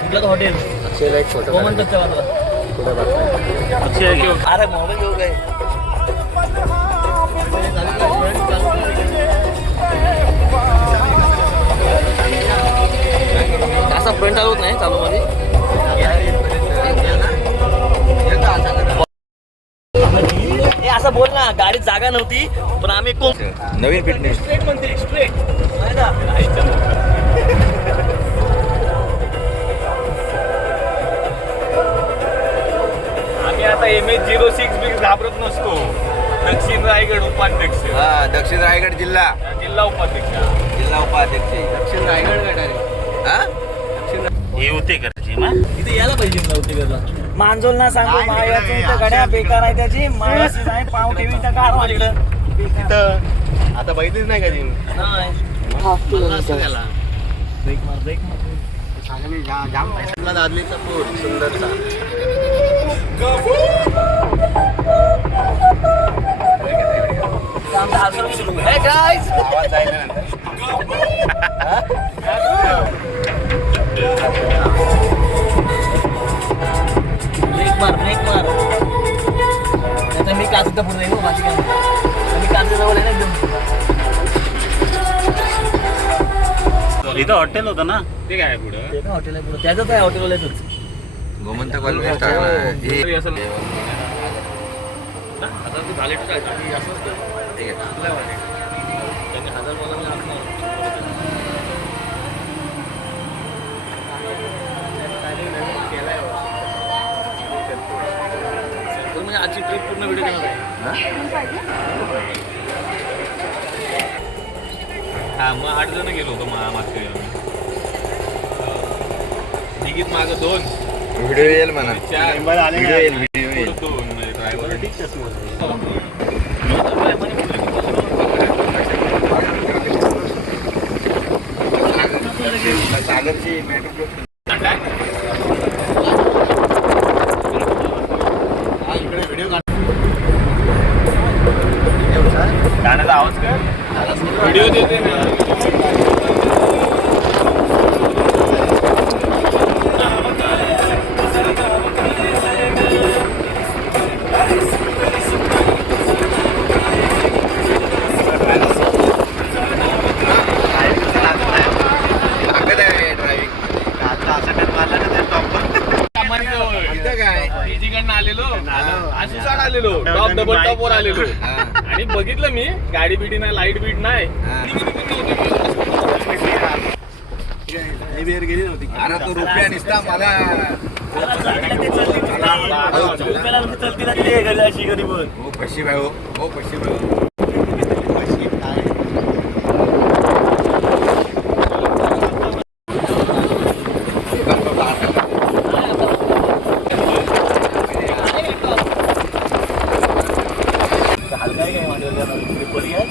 कुठलं हॉटेल अक्षयला एक फोटो अक्षय अरे मोबाईल घेऊ काय असा फ्रंट चालवत नाही चालू मध्ये असं बोल ना. गाडीत जागा नव्हती पण आम्ही कोण नवीन फिटनेस स्ट्रेट म्हणते स्ट्रेट आता M H zero six B घाबरत नसतो. दक्षिण रायगड उपाध्यक्ष. हा दक्षिण रायगड जिल्हा. जिल्हा उपाध्यक्ष. जिल्हा उपाध्यक्ष. दक्षिण रायगड गटारे. हा? हे होते करायचे मा इथे यायला पाहिजे नव्हते घरला मांजोल ना सांगू मायाचं इथं गड्या बेकार आहे त्याची. मायाची नाही पाव ठेवी तर कार माझ्याकडं आता बघितलीच नाही का जिम? ब्रेक मार ब्रेक मार. जाम पैशातला दादलीचा पूर सुंदरचा. मार ब्रेक मार आता मी काचीचा पुढे जाईल हो, काय नाही. मी काचेच्या जवळ आहे ना एकदम इथं हॉटेल होतं ना? ते काय पुढं? ते काय हॉटेल आहे पुढे. त्याचंच आहे हॉटेलवाल्याचंच गोमंतक वेस्ट आहे ना. हे-. ठीक म्हणजे आजची ट्रिप पूर्ण व्हिडिओ घेणार आहे हा? मग आठ जण गेलो होतो मा- मागच्या. तिकीट मागं दोन. व्हिडिओ येईल म्हणा चार व्हिडिओ येईल व्हिडिओ येईल पुढं दोन म्हणजे ड्रायव्हर सागरची मेट्रो टॉप डबल टॉप वर आलेलो हा. आणि बघितलं मी गाडी बिडी नाही लाइट बीट नाही हा. अरे तो रुपया निसता मला हो पशी भाई हो हो पशी भाई हो. हलकाय काय मांडवलं पर्याय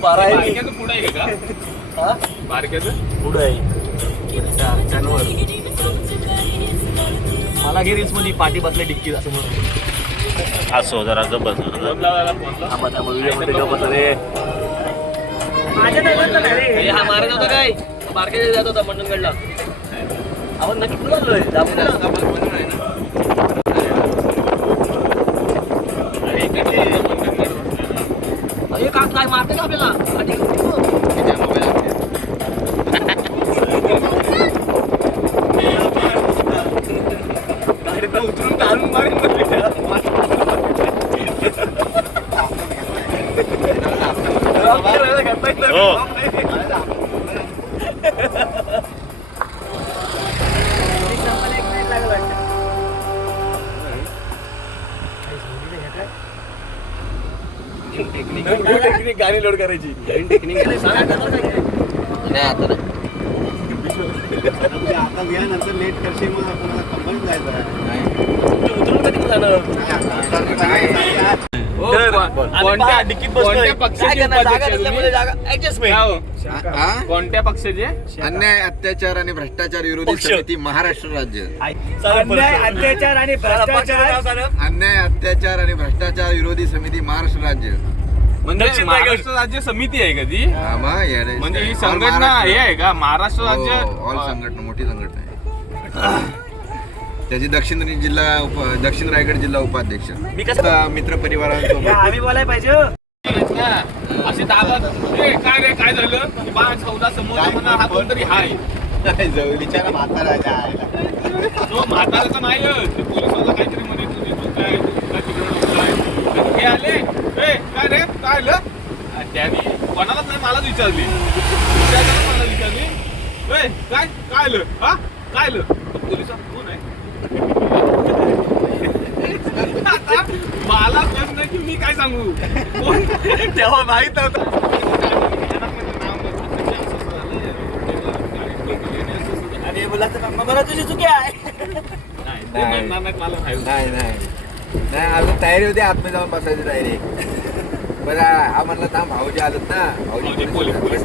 बारा आहे बारक्याचं पुढं आहे का हा बारक्याचं पुढं आहे. मला घे रील्समध्ये पाठी बसले डिक्की असं म्हणून. असो जरा गबस. थांबा थांबा व्हिडिओमध्ये गपत रे. हे मारत होता काय? मार्केट जात होता मंडणगडला. आपण नक्की अरे का काय मारते का आपल्याला. हो, तर कोणत्या पक्षाचे? कोणत्या पक्षाचे अन्याय अत्याचार आणि भ्रष्टाचार विरोधी समिती महाराष्ट्र राज्य अन्याय अत्याचार आणि भ्रष्टाचार अन्याय अत्याचार आणि भ्रष्टाचार विरोधी समिती महाराष्ट्र राज्य म्हणजे दक्षिण रायगड. महाराष्ट्र राज्य समिती आहे का ती? हा. म्हणजे ही संघटना महाराष्ट्र. हे आहे का? महाराष्ट्र राज्य हो, all संघटना मोठी संघटना आहे. त्याची दक्षिण जिल्हा उप- दक्षिण रायगड जिल्हा उपाध्यक्ष. मी कसं मित्र परिवारांसोबत. आम्ही बोलाय पाहिजे हो. असे दादा ए, काय रे काय झालं? बा चौदा समोर म्हणा हा कोणतरी हाय. विचारा म्हाताराच्या आईला. तो म्हाताराचा नाही ते पोलिसाला काहीतरी म्हणे तुझी तू काय तिकडं हे आले? ए काय रे? काय आलं? आणि त्यांनी कोणालाच नाही मलाच विचारली. मला विचारली? ए काय? काय आलं? हा? काय आलं? आहे. आता मला प्रश्न आहे की मी काय सांगू. कोण? तेव्हा माहीत नव्हतं. आणि हे बोला तर मग बरं तुझी चुकी आहे. नाही ते म्हणणार नाहीत मला माहिती. नाही नाही. नाही अजून तयारी होती आतमध्ये जाऊन बसायची तयारी. बरं हा म्हणलं ना भाऊजी आलेत ना. भाऊजी म्हटले पोलीस पोलीस.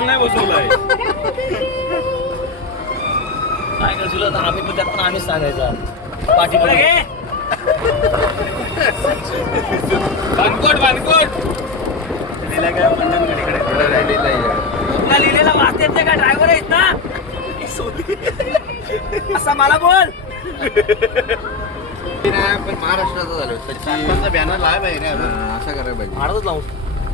बियाला नाही बसवलंय. काय तुला तर आम्ही पण त्यात पण आम्हीच सांगायचा. पाठी बरं घे. बानकोट बानकोट थोडं राहिलेलं आहे. तुला लिहिलेला वाचता येत नाही का? ड्रायव्हर आहेत ना? असा मला बोल. पण महाराष्ट्राचं झालं. त्याची बॅनर लावाय पाहिजे रे असं करायला पाहिजे. लावून. तिथं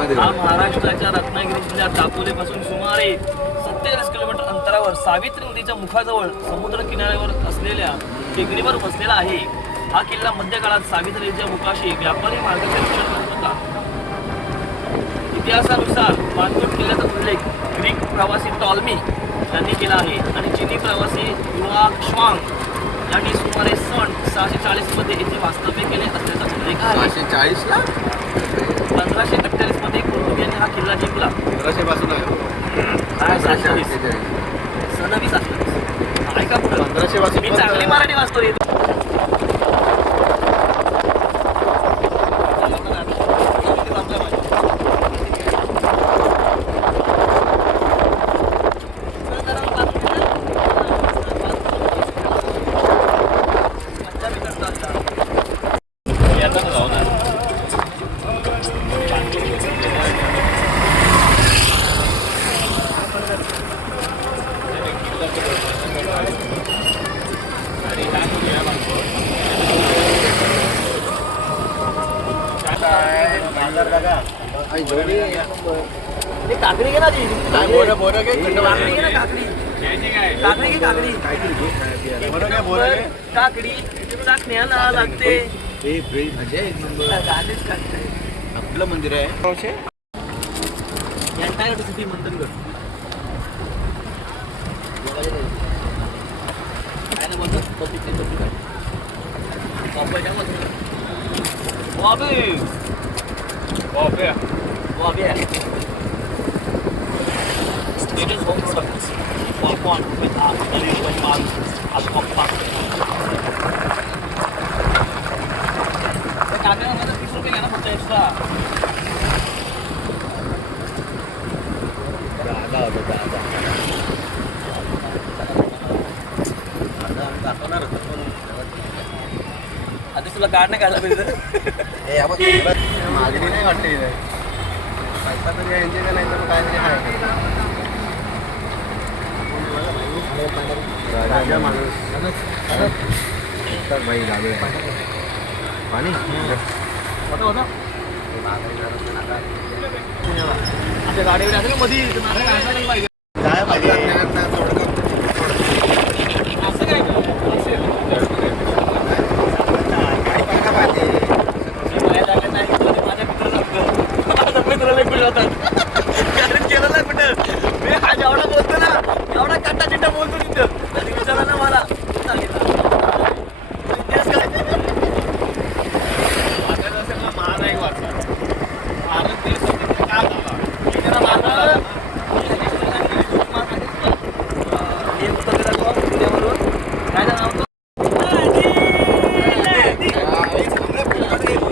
हा महाराष्ट्राच्या रत्नागिरी जिल्ह्यात दापोलीपासून सुमारे सत्तेचाळीस किलोमीटर अंतरावर सावित्री नदीच्या मुखाजवळ समुद्र किनाऱ्यावर असलेल्या टेकडीवर बसलेला आहे. हा किल्ला मध्य काळात सावित्री नदीच्या मुखाशी व्यापारी मार्गाचे रक्षण करत होता. इतिहासानुसार मानकोट किल्ल्याचा उल्लेख ग्रीक प्रवासी टॉल्मी यांनी केला आहे आणि चिनी प्रवासी श्वांग यांनी सुमारे सन सहाशे चाळीसमध्ये येथे वास्तव्य केले असल्याचा उल्लेख आहे. सहाशे पंधराशे अठ्ठेचाळीस मध्ये पोर्तुगीजांनी हा किल्ला जिंकला पंधराशे पासून आहे. काय सहाशे सत्तावीस अठ्ठेचाळीस सनवीस अठ्ठावीस ऐका पुढं. पंधराशे मी चांगली मराठी वाचतो रे येतात जाऊ ना आई, जोडी एक नंबर. ते काकडी घे ना ती काय बोरं- बोरं घे, थंड काकडी घे ना काकडी. काकडी घे काकडी. बोरं घे, बोरं घे. काकडी. चाकण्याला लागते. हे फ्रीज म्हणजे एक नंबर. आपलं मंदिर आहे. बॉबी बॉबी आहे. It is home products. Popcorn with our Malaysian man as popcorn. काकाला माझा तीस रुपये घ्या ना फक्त एक्स्ट्रा आधी तुला कार्ड नाही काढला पाहिजे मागणी नाही वाटते इथे. पैसा तरी यांचे का नाही तर काहीतरी आहे राजा माणूस तर बाई गावे पाणी होता होता आपल्या गाडीवर असेल मध्ये नारळ घालायला नाही पाहिजे काय पाहिजे असं काय माझ्या जागेत नाही मध्ये माझ्या मित्राला होतं. माझा मित्र लय खुश होता. गाडीत गेलं नाही कुठं. मी हा जेवढा बोलतो ना एवढा कट्टा चिट्टा बोलतो तिथं आणि विचारा ना मला सांगितलं इतिहास काय वाचायचं असेल ना महान आहे वाचा भारत देश स्वतंत्र का झाला मी त्याला मारलं. हे पुस्तक दाखवा, पुण्यावरून. काय नाव होतं?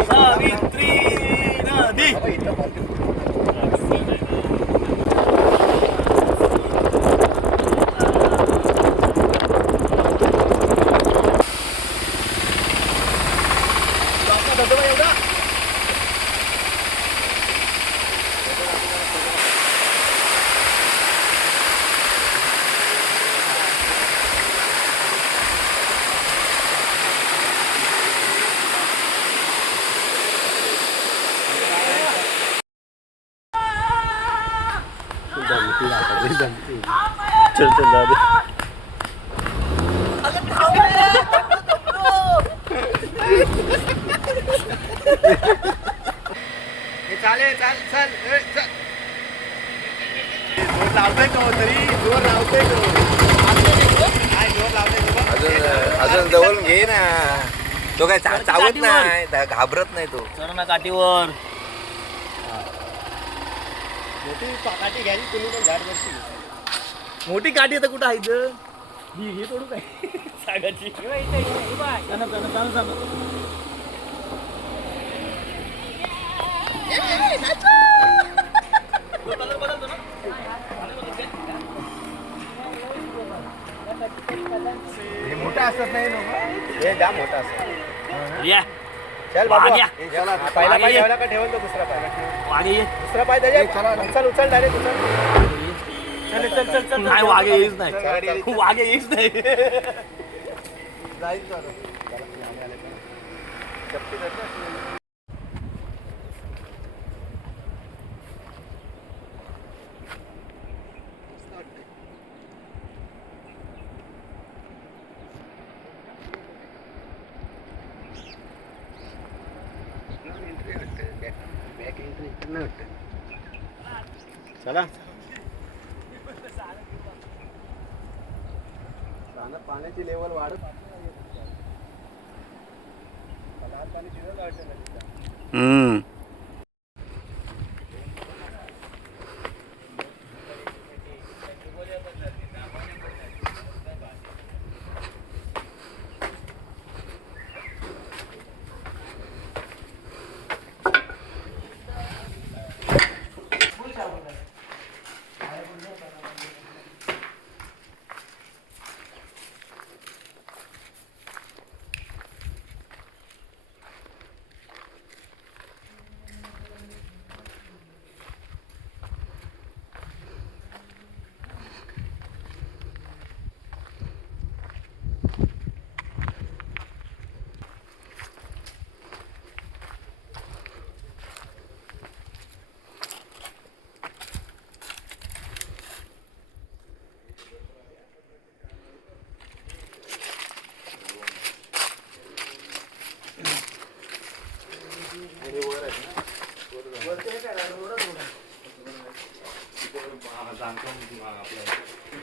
सावित्री नदी चल चल जाऊ चालेल चाल चाल चल. जोर लावतोय तो तरी जोर लावतोय तो काय जोर लावतोय अजून अजून जवळ घे ना तो काय चा- चावत नाही घाबरत नाही तो चढ ना काठीवर मोठी काठी घ्यायची तुम्ही पण झाड बसली मोठी काठी आता कुठं आहे इथं? ही हे तोडू काय? सागाची? हे मोठा असतात नाही हे जाम मोठा असतात या. चल बाबा. वाग्या. हे चला, पहिला पाय ठेवला का ठेवून तो दुसरा पाय? वागे ये. दुसरा पाय त्याच्या उचल उचल डायरेक्ट उचल. चल चल चल चल नाही वागे येईच नाही. गाडी वागे येईच नाही. जाईल चालू. पाण्याची लेवल वाढत. हम्म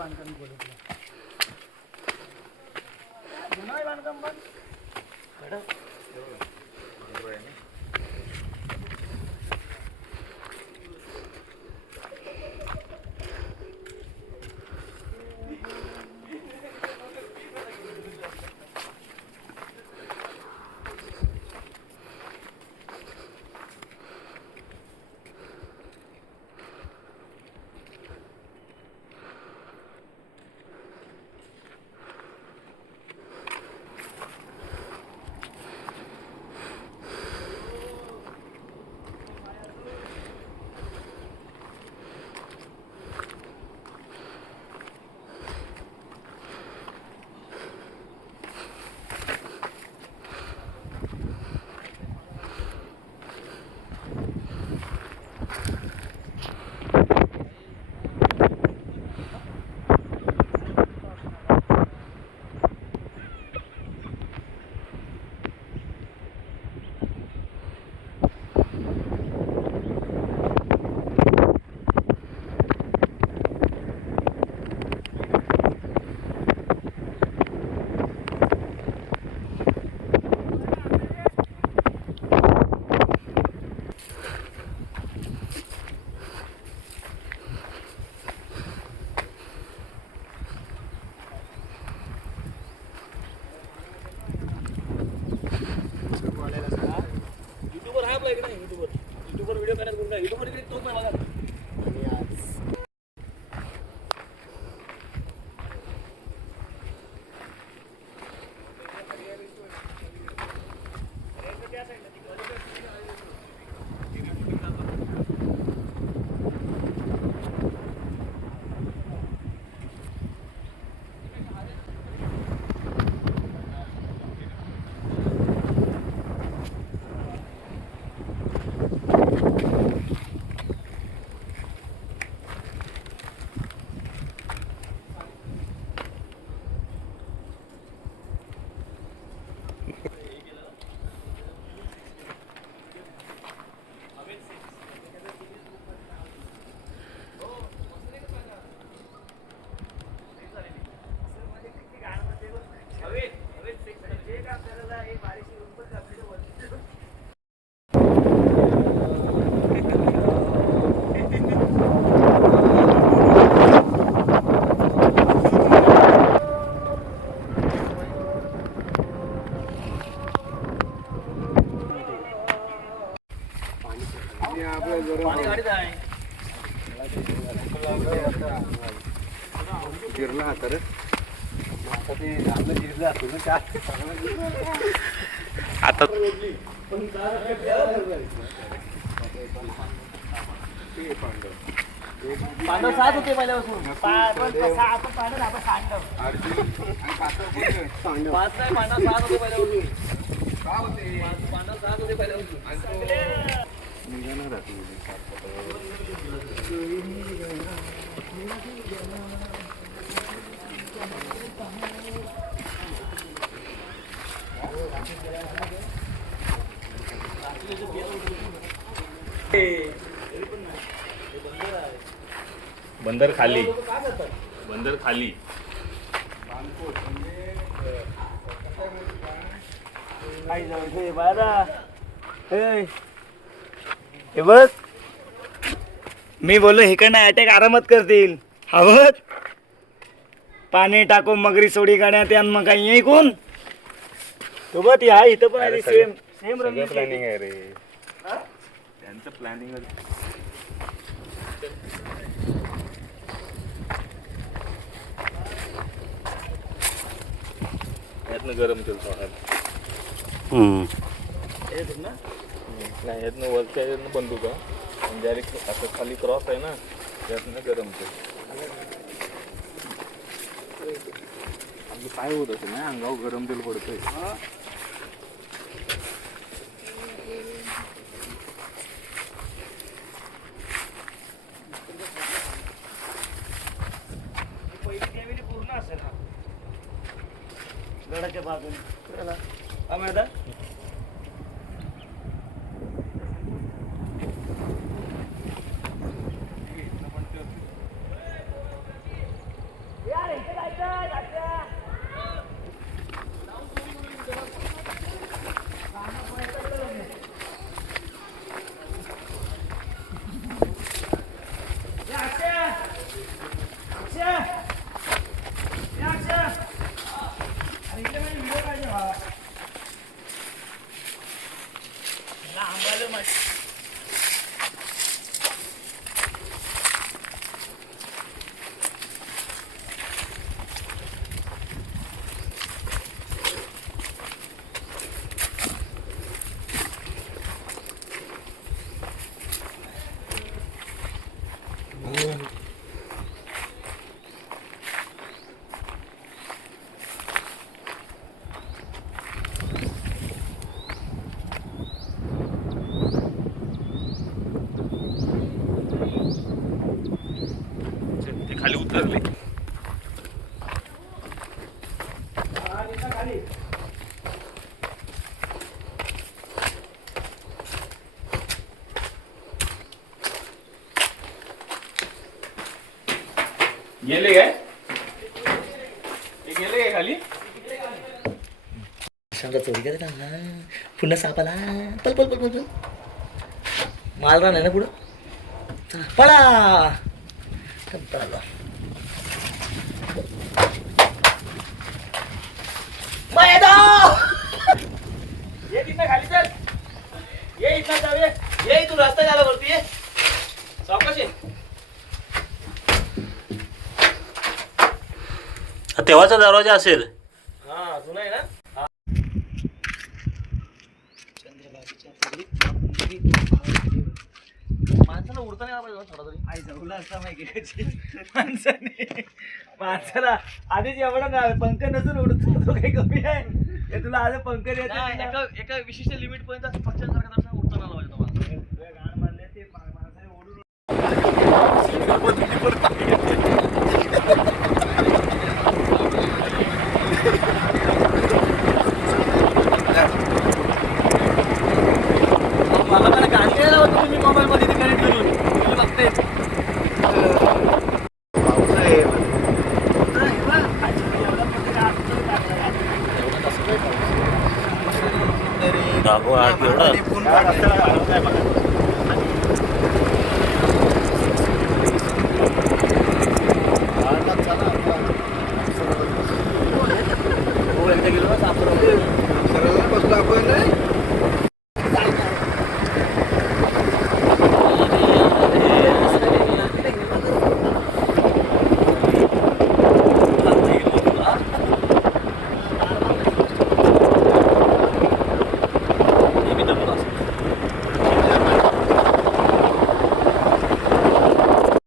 बांधकाम युट्यूबवर पांडव सात होते पहिल्यापासून. पाच नाही पांडव सात होते पहिल्यापासून. पांडव सात होते पहिल्यापासून. बंदर खाली. बंदर खाली. हे बघ. मी बोललो इकडनं अटॅक आरामात करतील. हवं पाणी टाकून मगरी सोडी काढण्यात आणि मग काही येई कोण? तो बघ हा इथं पण सेम सेम रंग प्लॅनिंग आहे रे. त्यांचं प्लॅनिंग यातनं गरम केलं नाही यातनं वरच्या यातनं बंद होता. आणि डायरेक्ट असं खाली क्रॉस आहे ना त्यातनं गरम केलं. आपलं काय होत असेल ना अंगावर गरम तेल पडतंय. Vai lá. Vai गेले काय? गेले काय खाली? शंका चोरी करत ना पुन्हा सापाला पल पल पल पल पल मालरा नाही ना पुढं? चला, पळा कंटाळा. मैदाव! ये तिथं खाली चल ये इथं जाऊ ये ये इथून रस्ता झाला वरती ये सावकाश ये हा तेव्हाचा दरवाजा असेल. हा जुना आहे ना? माणसाला उडता नाही आला पाहिजे ना थोडा तरी. आई जवळ असता माहिती माणसाने. माणसाला आधीच एवढा ना पंख नसून उडत तो काही कमी आहे हे तुला आज पंख नाही, एका एका विशिष्ट लिमिट पर्यंत पक्ष्यांसारखा तसा उडता नाही आला पाहिजे तुम्हाला. गाण मारले ते माणसाने ओढून एवढा?